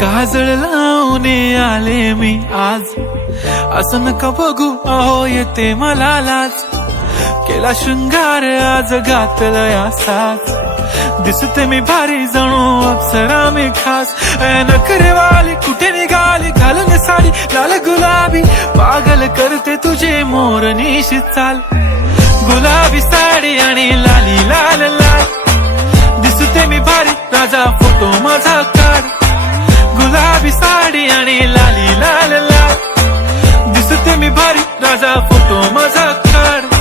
काजळ लावून आले मी आज, असं नका बघू अहो येते मला लाज. केला शृंगार आज घातलं असाच, दिसते मी भारी जणू अप्सरा मी खास. नखरेवाली कुठे निघाली घालून साडी लाल गुलाबी, पागल करते तुझे मोरनीशी चाल. गुलाबी साडी आणि लाली लाल लाल, दिसते मी भारी राजा फोटो माझा काढ. गुलाबी साडी आणि लाली लाल लाल, दिसते मी भारी राजा फोटो माझा काढ.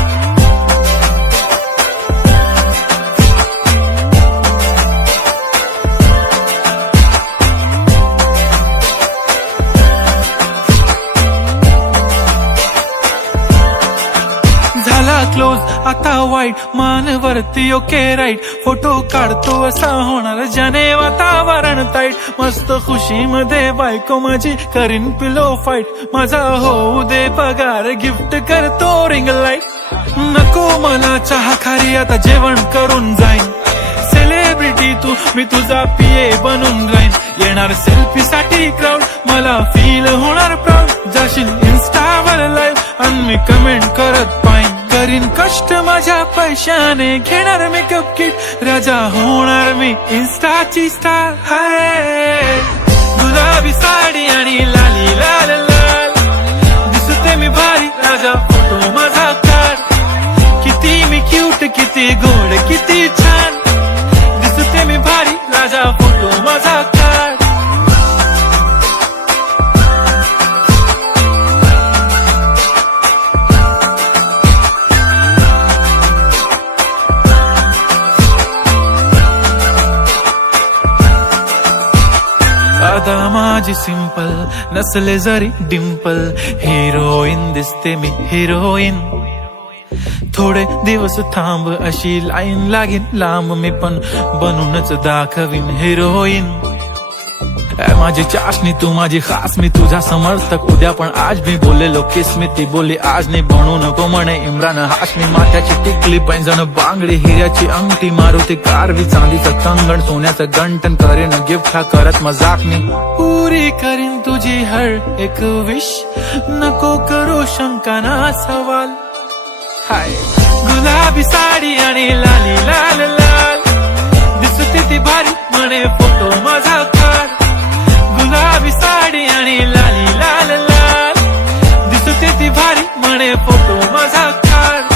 झाला क्लोज आता वाईट, मानवरती ओके राईट. फोटो काढतो असा होणार ज्याने वातावरण ताईट. मस्त खुशी मध्ये बायको माझी करीन पिलो फाईट. माझा होऊ दे पगार गिफ्ट करतो रिंग लाईट. नको मला चहा खारी आता जेवण करून जाईन. सेलिब्रिटी तू मी तुझा पिये बनून राहीन. येणार सेल्फी साठी क्राऊड मला फील होणार प्राऊड. जाशील इन्स्टावर लाईव्ह आणि मी कमेंट करत पाहिन. करीन कष्ट माझ्या पैशाने घेणार मेकअप किट. राजा होणार मी इन्स्टाची स्टार. हाय गुलाबी साडी आणि लाली लाल लाल, दिसते मी भारी राजा फोटो माझा काढ. किती मी क्यूट किती गोड किती छान, दिसते मी भारी राजा फोटो माझा काढ. आता माझी सिंपल नसले जरी डिंपल, हिरोईन दिसते मी हिरोईन. थोडे दिवस थांब अशी लाईन लागीन लांब, मी पण बनूनच दाखवीन हिरोईन. माझी चाशनी तू माझी खास, मी तुझा समर्थक उद्या पण आज. मी बोललेलो किस मी ती बोलली आज नाही. बनू नको म्हणे इम्रान हाशमी. माथ्याची टिकली पैंजण बांगडी हिऱ्याची अंगठी, मारुती कारवी चांदीचं कंगण सोन्याचं गंटन. करेन गिफ्ट हा करत मजाक मी, पुरी करीन तुझी हर एक विश. नको करू शंका ना सवाल. हाय गुलाबी साडी आणि लाली लाल लाल, दिसते ती भारी म्हणे फोटो माझा काढ. गुलाबी साडी आणि लाली लाल लाल, दिसते ती भारी म्हणे फोटो माझा काढ.